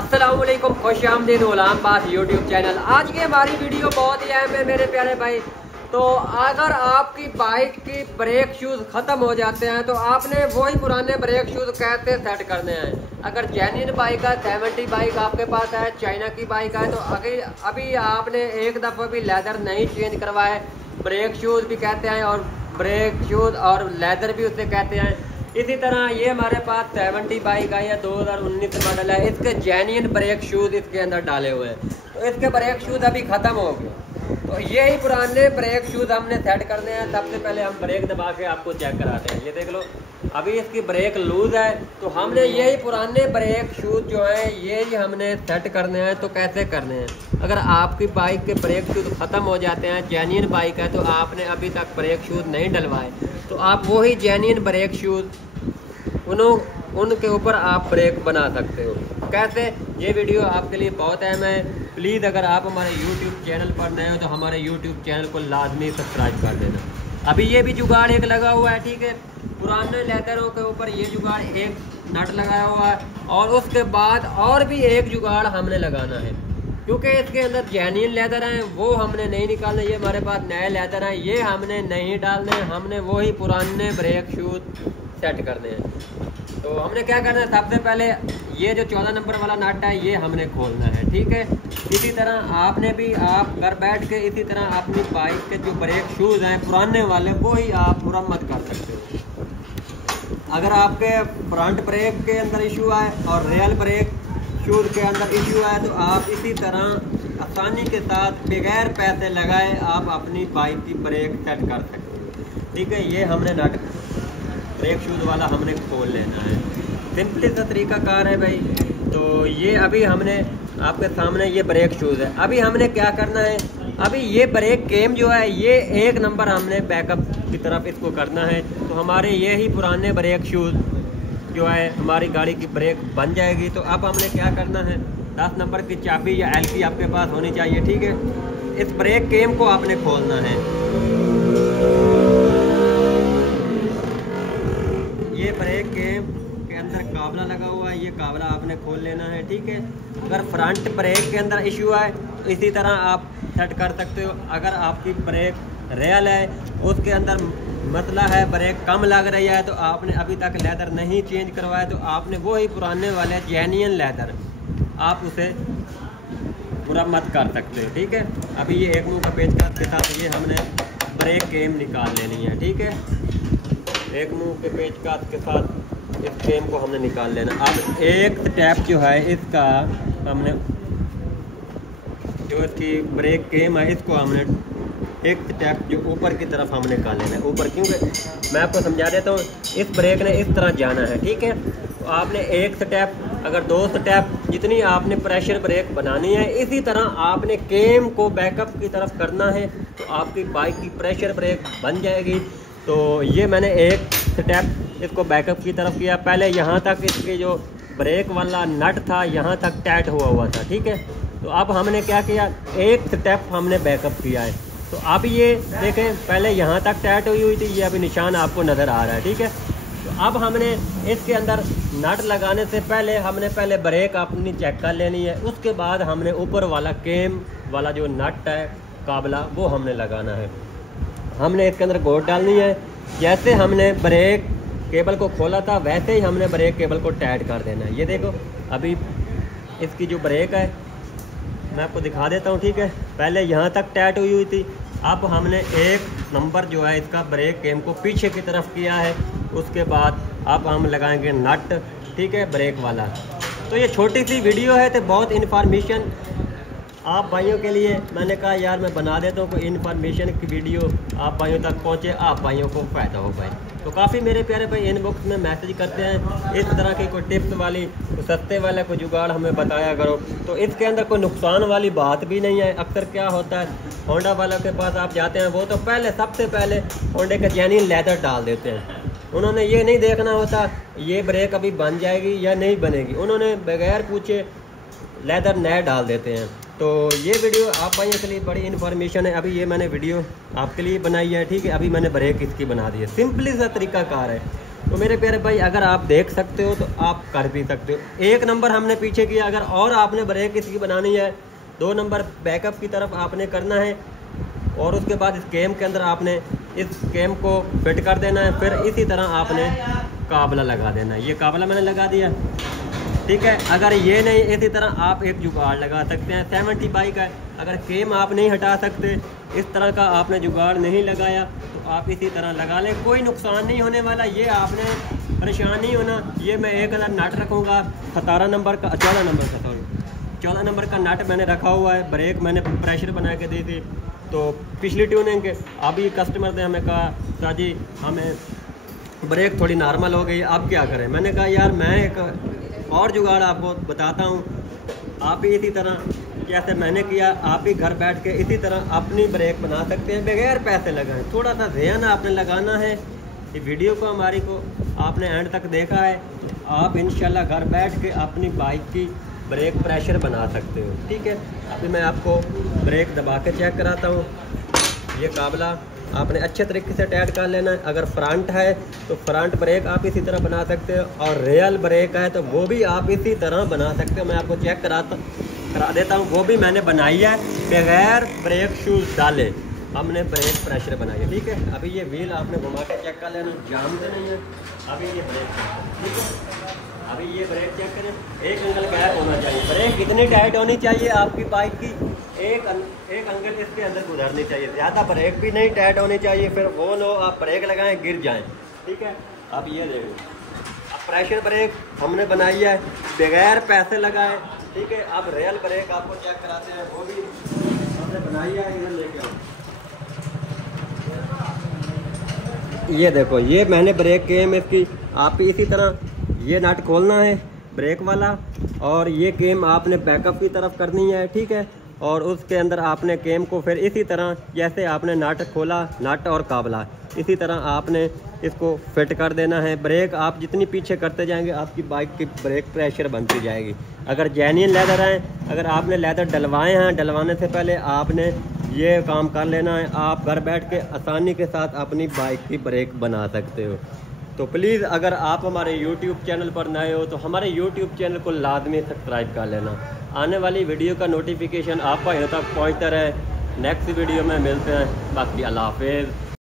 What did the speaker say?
अस्सलामुअलैकुम, खुश आमदीद गुलाम बात यूट्यूब चैनल। आज की हमारी वीडियो बहुत ही अहम है मेरे प्यारे भाई। तो अगर आपकी बाइक की ब्रेक शूज़ ख़त्म हो जाते हैं तो आपने वही पुराने ब्रेक शूज़ कैसे सेट करने हैं। अगर जेन्युइन बाइक है, 70 बाइक आपके पास है, चाइना की बाइक है, तो अभी आपने एक दफ़ा भी लेदर नहीं चेंज करवाए, ब्रेक शूज़ भी कहते हैं और ब्रेक शूज़ और लेदर भी उसे कहते हैं। इसी तरह ये हमारे पास 70 बाइक आई है, 2019 मॉडल है, इसके जेन्युइन ब्रेक शूज़ इसके अंदर डाले हुए हैं। तो इसके ब्रेक शूज़ अभी ख़त्म हो गए, तो यही पुराने ब्रेक शूज़ हमने सेट करने हैं। सबसे पहले हम ब्रेक दबा के आपको चेक कराते हैं। ये देख लो, अभी इसकी ब्रेक लूज़ है, तो हमने यही पुराने ब्रेक शूज़ जो हैं ये हमने सेट करने हैं। तो कैसे करने हैं, अगर आपकी बाइक के ब्रेक शूज़ ख़त्म हो जाते हैं, जेन्युइन बाइक है, तो आपने अभी तक ब्रेक शूज़ नहीं डलवाए, तो आप वही जेन्युइन ब्रेक शूज़ उनके ऊपर आप ब्रेक बना सकते हो। कैसे, ये वीडियो आपके लिए बहुत अहम है। प्लीज़ अगर आप हमारे YouTube चैनल पर नए हो तो हमारे YouTube चैनल को लाजमी सब्सक्राइब कर देना। अभी ये भी जुगाड़ एक लगा हुआ है, ठीक है, पुराने लेदरों के ऊपर ये जुगाड़ एक नट लगाया हुआ है, और उसके बाद और भी एक जुगाड़ हमने लगाना है, क्योंकि इसके अंदर जेन्युइन लेदर हैं वो हमने नहीं निकालने। ये हमारे पास नए लेदर हैं, ये हमने नहीं डालने, हमने वही पुराने ब्रेक शूज़ सेट करने हैं। तो हमने क्या करना है, सबसे पहले ये जो 14 नंबर वाला नट है ये हमने खोलना है, ठीक है। इसी तरह आपने भी आप घर बैठ के इसी तरह अपनी बाइक के जो ब्रेक शूज़ हैं पुराने वाले वो ही आप मुरम्मत कर सकते हो। अगर आपके फ्रंट ब्रेक के अंदर इशू है और रियल ब्रेक शूज़ के अंदर इशू है, तो आप इसी तरह आसानी के साथ बगैर पैसे लगाए आप अपनी बाइक की ब्रेक सेट कर सकते हो, ठीक है। ये हमने नट ब्रेक शूज़ वाला हमने खोल लेना है, सिंपली सा तरीकाकार है भाई। तो ये अभी हमने आपके सामने ये ब्रेक शूज़ है। अभी हमने क्या करना है, अभी ये ब्रेक केम जो है ये 1 नंबर हमने बैकअप की तरफ इसको करना है। तो हमारे ये ही पुराने ब्रेक शूज़ जो है हमारी गाड़ी की ब्रेक बन जाएगी। तो अब हमने क्या करना है, 10 नंबर की चाबी या एलकी आपके पास होनी चाहिए, ठीक है। इस ब्रेक केम को आपने खोलना है। ये ब्रेक केम के अंदर काबला लगा हुआ है, ये काबला आपने खोल लेना है, ठीक है। अगर फ्रंट ब्रेक के अंदर इशू है तो इसी तरह आप सेट कर सकते हो। अगर आपकी ब्रेक रियल है, उसके अंदर मसला है, ब्रेक कम लग रही है, तो आपने अभी तक लेदर नहीं चेंज करवाया, तो आपने वही पुराने वाले जेन्युइन लेदर आप उसे मुरम्मत कर सकते हो, ठीक है। अभी ये एक मुंह का पेचकस के साथ ये हमने ब्रेक केम निकाल लेनी है, ठीक है। एक मुंह के पेचकस के साथ इस केम को हमने निकाल लेना। अब एक स्टेप जो है इसका हमने जो इसकी ब्रेक केम है इसको हमने एक स्टेप जो ऊपर की तरफ हमने निकाल लेना है, ऊपर, क्योंकि मैं आपको समझा देता हूँ, इस ब्रेक ने इस तरह जाना है, ठीक है। तो आपने एक स्टेप, अगर 2 स्टेप जितनी आपने प्रेशर ब्रेक बनानी है, इसी तरह आपने केम को बैकअप की तरफ करना है, तो आपकी बाइक की प्रेशर ब्रेक बन जाएगी। तो ये मैंने एक स्टेप इसको बैकअप की तरफ किया। पहले यहाँ तक इसके जो ब्रेक वाला नट था यहाँ तक टाइट हुआ था, ठीक है। तो अब हमने क्या किया, एक स्टेप हमने बैकअप किया है। तो अब ये देखें, पहले यहाँ तक टाइट हुई थी, ये अभी निशान आपको नज़र आ रहा है, ठीक है। तो अब हमने इसके अंदर नट लगाने से पहले हमने ब्रेक अपनी चेक कर लेनी है। उसके बाद हमने ऊपर वाला केम वाला जो नट है काबला वो हमने लगाना है। हमने इसके अंदर गोट डालनी है। जैसे हमने ब्रेक केबल को खोला था वैसे ही हमने ब्रेक केबल को टाइट कर देना है। ये देखो, अभी इसकी जो ब्रेक है मैं आपको दिखा देता हूँ, ठीक है। पहले यहाँ तक टाइट हुई थी, अब हमने 1 नंबर जो है इसका ब्रेक केम को पीछे की तरफ किया है। उसके बाद अब हम लगाएंगे नट, ठीक है, ब्रेक वाला। तो ये छोटी सी वीडियो है, तो बहुत इन्फॉर्मेशन आप भाइयों के लिए मैंने कहा यार मैं बना देता हूँ कोई इन्फॉर्मेशन की वीडियो आप भाइयों तक पहुँचे, आप भाइयों को फ़ायदा हो भाई। तो काफ़ी मेरे प्यारे भाई इनबॉक्स में मैसेज करते हैं इस तरह की कोई टिप्स वाली, कोई सस्ते वाला कोई जुगाड़ हमें बताया करो। तो इसके अंदर कोई नुकसान वाली बात भी नहीं है। अक्सर क्या होता है, होंडा वालों के पास आप जाते हैं, वो तो सबसे पहले होंडे के जेन्युइन लेदर डाल देते हैं। उन्होंने ये नहीं देखना होता ये ब्रेक अभी बन जाएगी या नहीं बनेगी, उन्होंने बगैर पूछे लेदर नए डाल देते हैं। तो ये वीडियो आप भाइयों के लिए बड़ी इन्फॉर्मेशन है। अभी ये मैंने वीडियो आपके लिए बनाई है, ठीक है। अभी मैंने ब्रेक इसकी बना दी है, सिंपली सा तरीकाकार है। तो मेरे प्यारे भाई अगर आप देख सकते हो तो आप कर भी सकते हो। 1 नंबर हमने पीछे किया, अगर और आपने ब्रेक इसकी बनानी है 2 नंबर बैकअप की तरफ आपने करना है, और उसके बाद इस केम के अंदर आपने इस केम को फिट कर देना है। फिर इसी तरह आपने काबला लगा देना है। ये काबला मैंने लगा दिया, ठीक है। अगर ये नहीं, इसी तरह आप एक जुगाड़ लगा सकते हैं। 70 बाइक है, अगर केम आप नहीं हटा सकते, इस तरह का आपने जुगाड़ नहीं लगाया तो आप इसी तरह लगा लें, कोई नुकसान नहीं होने वाला। ये आपने परेशान नहीं होना। ये मैं एक अदर नट रखूँगा 14 नंबर का 14 नंबर का नट मैंने रखा हुआ है। ब्रेक मैंने प्रेशर बना के दी थी। तो पिछली ट्यूनिंग के अभी कस्टमर ने हमें कहा शाह जी हमें ब्रेक थोड़ी नॉर्मल हो गई, आप क्या करें। मैंने कहा यार मैं एक और जुगाड़ आपको बताता हूँ, आप ही इसी तरह जैसे मैंने किया, आप ही घर बैठ के इसी तरह अपनी ब्रेक बना सकते हैं बगैर पैसे लगाएं। थोड़ा सा ध्यान आपने लगाना है। ये वीडियो को हमारी को आपने एंड तक देखा है, आप इंशाल्लाह घर बैठ के अपनी बाइक की ब्रेक प्रेशर बना सकते हो, ठीक है। अभी मैं आपको ब्रेक दबा के चेक कराता हूँ। ये काबला आपने अच्छे तरीके से टाइट कर लेना है। अगर फ्रंट है तो फ्रंट ब्रेक आप इसी तरह बना सकते हो, और रियल ब्रेक है तो वो भी आप इसी तरह बना सकते हो। मैं आपको चेक करा देता हूँ। वो भी मैंने बनाई है बगैर ब्रेक शूज़ डाले, हमने ब्रेक प्रेशर बनाई है, ठीक है। अभी ये व्हील आपने घुमा के चेक कर लेना, जाम से नहीं है। अभी ये ब्रेक, ठीक है। अभी ये ब्रेक चेक करें, एक एंगल गैप होना चाहिए। ब्रेक इतनी टाइट होनी चाहिए आपकी बाइक की, एक एंगल इसके अंदर गुजरनी चाहिए, ज़्यादा ब्रेक भी नहीं टाइट होनी चाहिए। फिर वो लो आप ब्रेक लगाएं गिर जाएं, ठीक है। अब ये देखो, अब प्रेशर ब्रेक हमने बनाई है बगैर पैसे लगाए, ठीक है। अब रियल ब्रेक आपको चेक कराते हैं, वो भी हमने बनाई है। इधर लेके आओ, ये देखो, ये मैंने ब्रेक केम इसकी आप इसी तरह ये नट खोलना है ब्रेक वाला, और ये केम आपने बैकअप की तरफ करनी है, ठीक है। और उसके अंदर आपने केम को फिर इसी तरह जैसे आपने नट खोला, नट और काबला इसी तरह आपने इसको फिट कर देना है। ब्रेक आप जितनी पीछे करते जाएंगे आपकी बाइक की ब्रेक प्रेशर बनती जाएगी। अगर जेन्युइन लेदर है, अगर आपने लेदर डलवाए हैं, डलवाने से पहले आपने ये काम कर लेना है। आप घर बैठ के आसानी के साथ अपनी बाइक की ब्रेक बना सकते हो। तो प्लीज़ अगर आप हमारे YouTube चैनल पर नए हो तो हमारे YouTube चैनल को लाजमी सब्सक्राइब कर लेना। आने वाली वीडियो का नोटिफिकेशन आपका यहाँ तक पहुँचता रहे। नेक्स्ट वीडियो में मिलते हैं। बाकी अल्लाह हाफिज़।